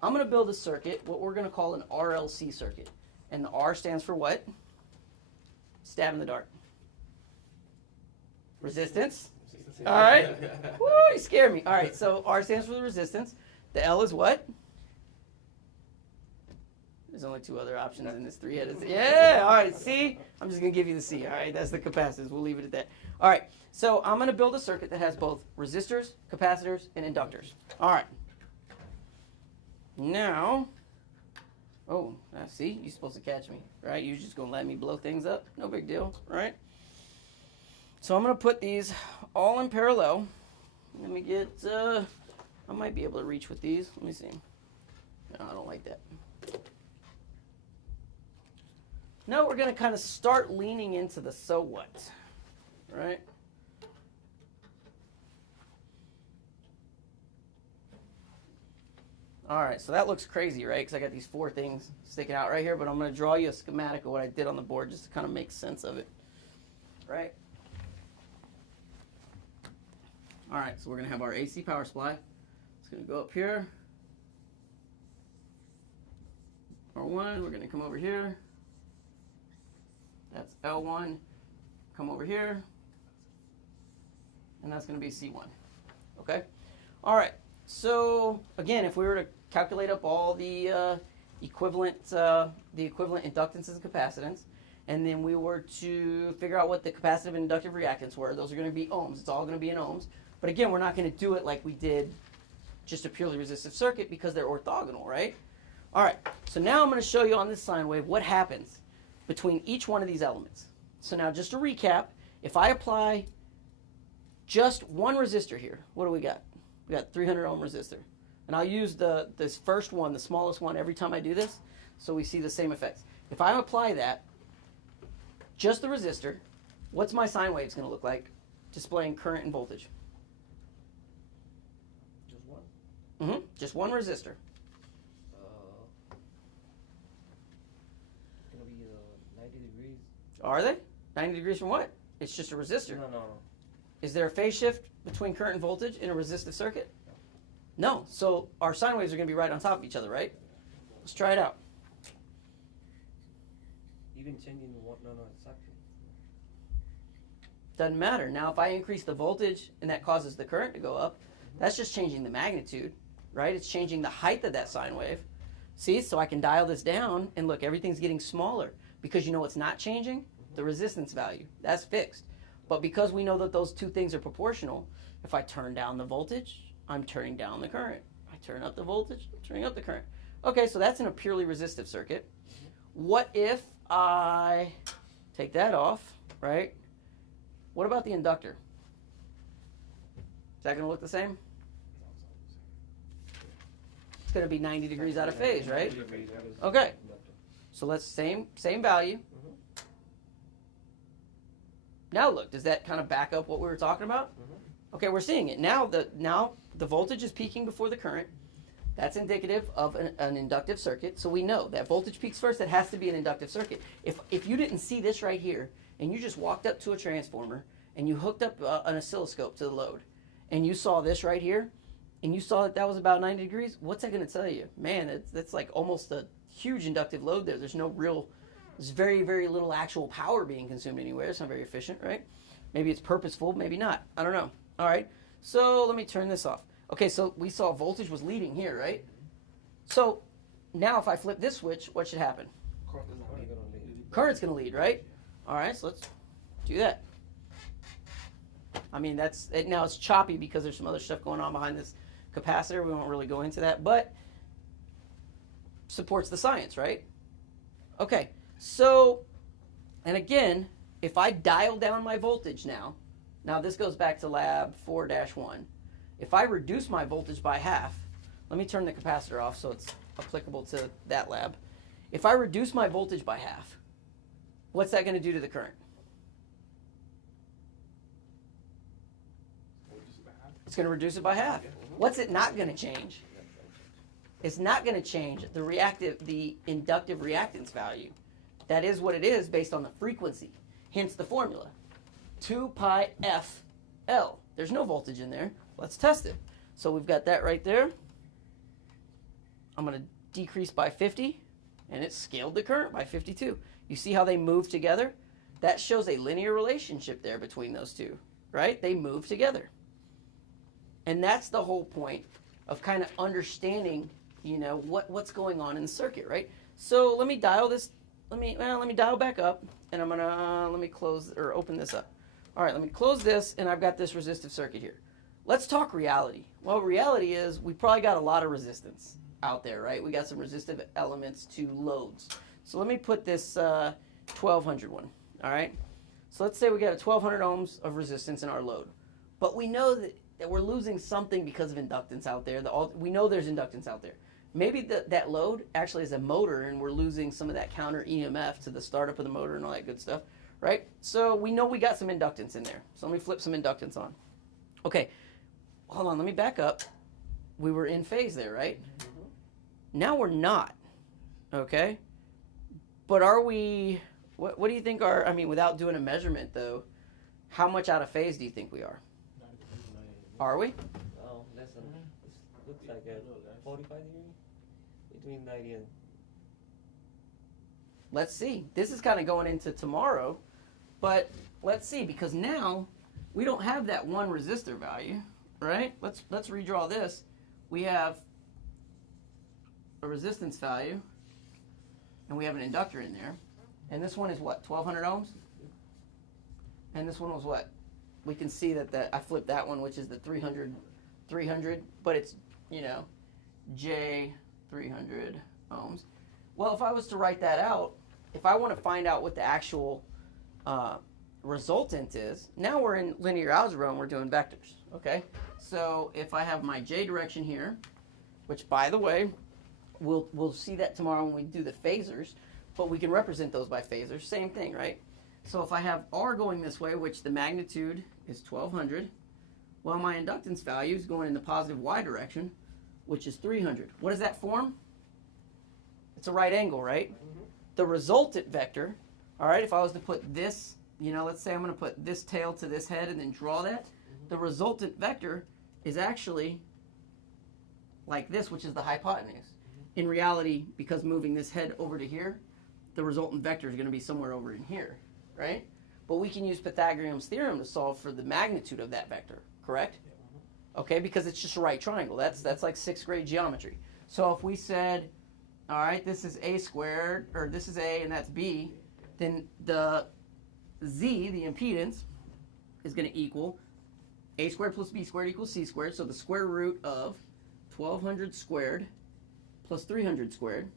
I'm going to build a circuit, what we're going to call an RLC circuit. And the R stands for what? Stab in the dark. Resistance. All right. Woo, you scared me. All right, so R stands for the resistance. The L is what? There's only 2 other options in this 3-headed. Yeah, all right, C. I'm just going to give you the C. All right, that's the capacitors. We'll leave it at that. All right, so I'm going to build a circuit that has both resistors, capacitors, and inductors. All right. Now, see, you're supposed to catch me, right? You're just going to let me blow things up. No big deal, right? So I'm going to put these all in parallel. Let me get, I might be able to reach with these. Let me see. No, I don't like that. Now we're going to kind of start leaning into the so what, right? All right, so that looks crazy, right? Because I got these 4 things sticking out right here, but I'm going to draw you a schematic of what I did on the board just to kind of make sense of it, right? All right, so we're going to have our AC power supply. It's going to go up here. R1, we're going to come over here. That's L1, come over here. And that's going to be C1, okay? All right, so again, if we were to calculate up all the equivalent inductances and capacitance, and then we were to figure out what the capacitive and inductive reactance were, those are going to be ohms. It's all going to be in ohms. But again, we're not going to do it like we did just a purely resistive circuit because they're orthogonal, right? All right, so now I'm going to show you on this sine wave what happens between each one of these elements. So now just to recap, if I apply just one resistor here, what do we got? We got 300 ohm resistor. And I'll use this first one, the smallest one, every time I do this, so we see the same effects. If I apply that, just the resistor, what's my sine waves going to look like displaying current and voltage? Just one? Just one resistor. It's going to be 90 degrees. Are they? 90 degrees from what? It's just a resistor. No. Is there a phase shift between current and voltage in a resistive circuit? No. So our sine waves are going to be right on top of each other, right? Let's try it out. Even changing one, no, exactly. Doesn't matter. Now if I increase the voltage and that causes the current to go up, that's just changing the magnitude, right? It's changing the height of that sine wave. See, so I can dial this down and look, everything's getting smaller because you know what's not changing? The resistance value. That's fixed. But because we know that those 2 things are proportional, if I turn down the voltage, I'm turning down the current. I turn up the voltage, I'm turning up the current. Okay, so that's in a purely resistive circuit. What if I take that off, right? What about the inductor? Is that going to look the same? It's going to be 90 degrees out of phase, right? Okay. So let's same value. Now look, does that kind of back up what we were talking about? Okay, we're seeing it. Now the voltage is peaking before the current. That's indicative of an inductive circuit. So we know that voltage peaks first. That has to be an inductive circuit. If you didn't see this right here, and you just walked up to a transformer, and you hooked up an oscilloscope to the load, and you saw this right here, and you saw that was about 90 degrees, what's that going to tell you? Man, that's like almost a huge inductive load there. There's very, very little actual power being consumed anywhere. It's not very efficient, right? Maybe it's purposeful, maybe not. I don't know. All right. So let me turn this off. Okay, so we saw voltage was leading here, right? So now if I flip this switch, what should happen? Current's going to lead, right? All right, so let's do that. I mean, that's it. Now it's choppy because there's some other stuff going on behind this capacitor. We won't really go into that, but supports the science, right? Okay, so, and again, if I dial down my voltage now this goes back to lab 4-1. If I reduce my voltage by half, let me turn the capacitor off so it's applicable to that lab. If I reduce my voltage by half, what's that going to do to the current? It's going to reduce it by half. What's it not going to change? It's not going to change the inductive reactance value. That is what it is based on the frequency. Hence the formula. 2 pi f L. There's no voltage in there. Let's test it. So we've got that right there. I'm going to decrease by 50, and it scaled the current by 52. You see how they move together? That shows a linear relationship there between those two, right? They move together. And that's the whole point of kind of understanding, you know, what's going on in the circuit, right? So let me dial this. Let me dial back up, and I'm gonna let me close or open this up. All right, let me close this, and I've got this resistive circuit here. Let's talk reality. Well, reality is we probably got a lot of resistance out there, right? We got some resistive elements to loads. So let me put this 1200 one. All right. So let's say we got a 1200 ohms of resistance in our load, but we know that we're losing something because of inductance out there. We know there's inductance out there. Maybe that load actually is a motor, and we're losing some of that counter EMF to the startup of the motor and all that good stuff, right? So we know we got some inductance in there. So let me flip some inductance on. Okay, hold on, let me back up. We were in phase there, right? Mm-hmm. Now we're not, okay? But are we, what do you think I mean, without doing a measurement though, how much out of phase do you think we are? Are we? No, less than, it looks like a 45 degree, between 90 and... Let's see. This is kind of going into tomorrow, but let's see, because now we don't have that one resistor value, right? Let's redraw this. We have a resistance value, and we have an inductor in there. And this one is what, 1200 ohms? And this one was what? We can see that I flipped that one, which is the 300, but it's, you know, J 300 ohms. Well, if I was to write that out, if I want to find out what the actual resultant is, now we're in linear algebra and we're doing vectors, okay? So if I have my J direction here, which by the way, we'll see that tomorrow when we do the phasors, but we can represent those by phasors, same thing, right? So if I have R going this way, which the magnitude is 1200, well, my inductance value is going in the positive Y direction, which is 300. What does that form? It's a right angle, right? Mm-hmm. The resultant vector, all right, if I was to put this, you know, let's say I'm going to put this tail to this head and then draw that, the resultant vector is actually like this, which is the hypotenuse. In reality, because moving this head over to here, the resultant vector is going to be somewhere over in here, right? But we can use Pythagorean's theorem to solve for the magnitude of that vector, correct? Okay, because it's just a right triangle. That's like 6th grade geometry. So if we said, all right, this is A squared, or this is A and that's B, then the Z, the impedance, is going to equal A squared plus B squared equals C squared. So the square root of 1200 squared plus 300 squared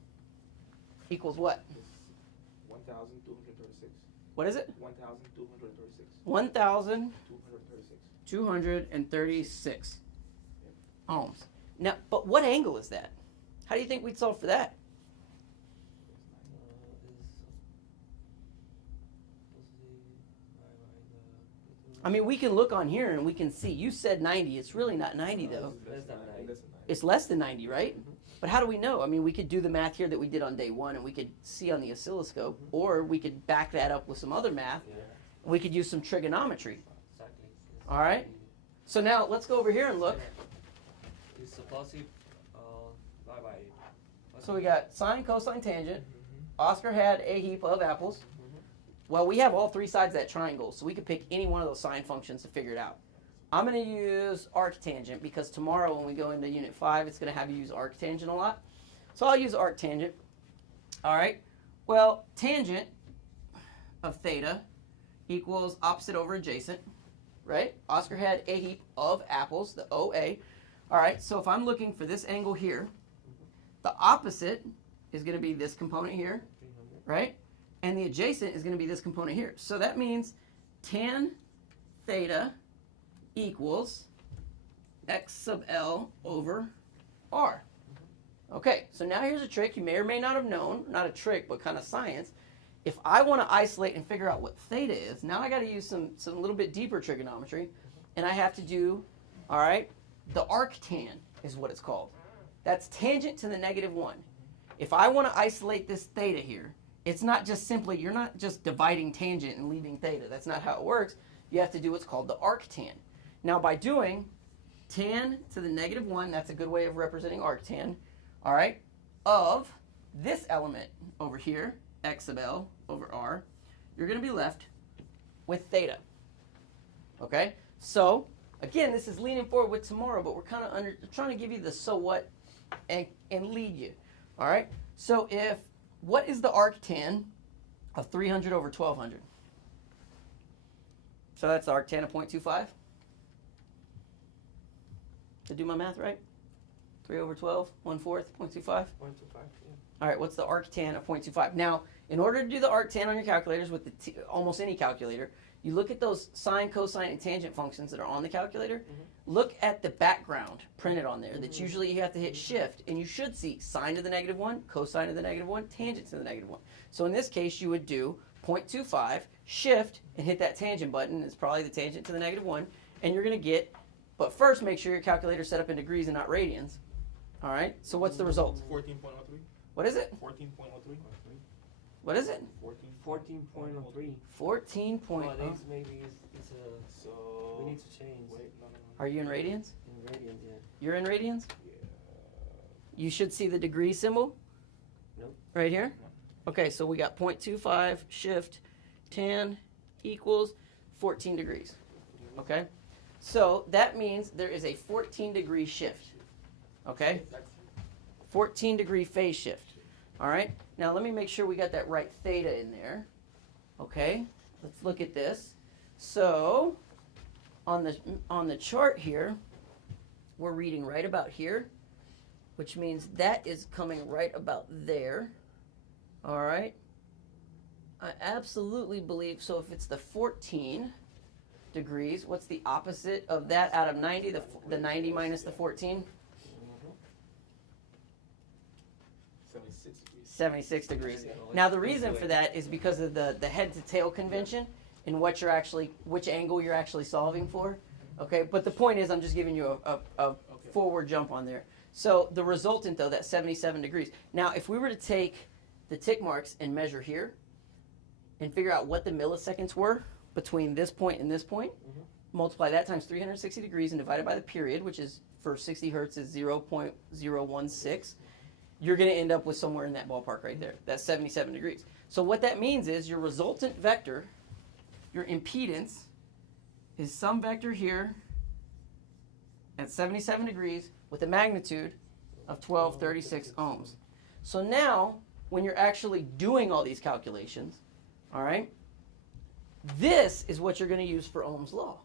equals what? 1,236. What is it? 1,236. 1,236 ohms. Now, but what angle is that? How do you think we'd solve for that? I mean, we can look on here and we can see. You said 90. It's really not 90, though. Less than 90. It's less than 90, right? Mm-hmm. But how do we know? I mean, we could do the math here that we did on day one, and we could see on the oscilloscope, or we could back that up with some other math. Yeah. We could use some trigonometry. Exactly. All right? So now, let's go over here and look. It's supposed bye-bye. So we got sine, cosine, tangent. Oscar had a heap of apples. Well, we have all three sides of that triangle, so we could pick any one of those sine functions to figure it out. I'm going to use arctangent because tomorrow when we go into Unit 5, it's going to have you use arctangent a lot. So I'll use arctangent. All right. Well, tangent of theta equals opposite over adjacent, right? Oscar had a heap of apples, the OA. All right, so if I'm looking for this angle here, the opposite is going to be this component here, right? And the adjacent is going to be this component here. So that means tan theta equals x sub L over R. Okay, so now here's a trick you may or may not have known, not a trick, but kind of science. If I want to isolate and figure out what theta is, now I got to use some little bit deeper trigonometry, and I have to do, all right, the arctan is what it's called. That's tangent to the -1. If I want to isolate this theta here, it's not just simply, you're not just dividing tangent and leaving theta. That's not how it works. You have to do what's called the arctan. Now by doing tan to the -1, that's a good way of representing arctan, all right, of this element over here, x sub L over R, you're going to be left with theta. Okay? So, again, this is leaning forward with tomorrow, but we're kind of trying to give you the so what and lead you. All right? So, what is the arctan of 300 over 1200? So that's the arctan of 0.25. Did I do my math right? 3 over 12, 1/4, 0.25. 125. Yeah. All right, what's the arctan of 0.25? Now, in order to do the arctan on your calculators with almost any calculator, you look at those sine, cosine, and tangent functions that are on the calculator. Mm-hmm. Look at the background printed on there. That's usually you have to hit shift, and you should see sine to the -1, cosine to the -1, tangent to the -1. So in this case, you would do 0.25, shift, and hit that tangent button. It's probably the tangent to the -1, and you're going to get, but first make sure your calculator's set up in degrees and not radians. All right, so what's the result? 14.03. What is it? 14.03. What is it? 14.03. 14 point. Well, this maybe is a. So We need to change. Wait, no. Are you in radians? In radians, yeah. You're in radians? Yeah. You should see the degree symbol. Nope. Right here? No. Okay, so we got 0.25 shift tan equals 14 degrees. Okay? So that means there is a 14 degree shift. Okay? 14 degree phase shift. All right? Now let me make sure we got that right theta in there. Okay? Let's look at this. So on the chart here, we're reading right about here, which means that is coming right about there. All right? I absolutely believe, so if it's the 14 degrees, what's the opposite of that out of 90? The 90 minus the 14? 76 degrees. 76 degrees. Now the reason for that is because of the head to tail convention and which angle you're actually solving for. Okay, but the point is I'm just giving you a forward jump on there. So the resultant though, that's 77 degrees. Now if we were to take the tick marks and measure here and figure out what the milliseconds were between this point and this point, multiply that times 360 degrees and divide it by the period, which is for 60 hertz is 0.016. You're going to end up with somewhere in that ballpark right there. That's 77 degrees. So what that means is your resultant vector, your impedance, is some vector here at 77 degrees with a magnitude of 1236 ohms. So now, when you're actually doing all these calculations, all right, this is what you're going to use for Ohm's law.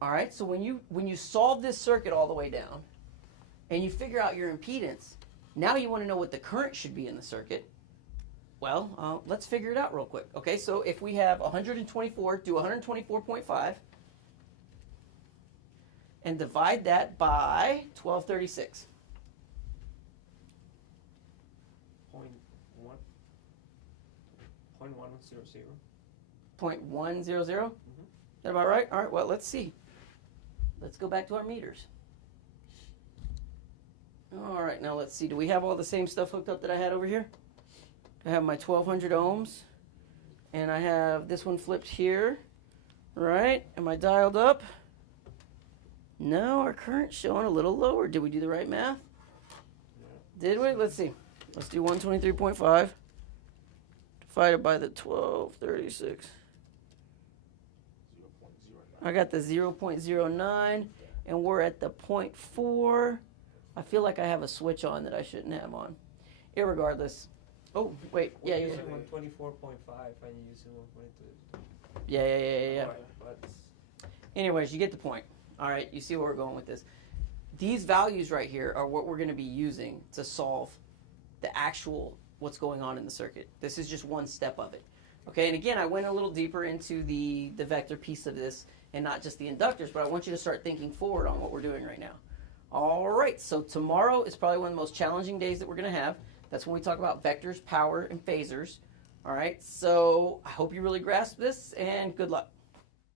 All right, so when you solve this circuit all the way down, and you figure out your impedance, now you want to know what the current should be in the circuit. Well, let's figure it out real quick. Okay, so if we have 124, do 124.5, and divide that by 1236. 0.100? That about right? All right, well, let's see. Let's go back to our meters. All right, now let's see. Do we have all the same stuff hooked up that I had over here? I have my 1200 ohms, and I have this one flipped here, right? Am I dialed up? No, our current's showing a little lower. Did we do the right math? Did we? Let's see. Let's do 123.5 divided by the 1236. I got the 0.09, and we're at the 0.4. I feel like I have a switch on that I shouldn't have on. Irregardless. Oh, wait. Yeah, We're yeah. using 124.5 and you're using 122. Yeah. But Anyways, you get the point. All right, you see where we're going with this. These values right here are what we're going to be using to solve the actual what's going on in the circuit. This is just one step of it. Okay, and again, I went a little deeper into the vector piece of this and not just the inductors, but I want you to start thinking forward on what we're doing right now. All right, so tomorrow is probably one of the most challenging days that we're going to have. That's when we talk about vectors, power, and phasors. All right, so I hope you really grasp this, and good luck.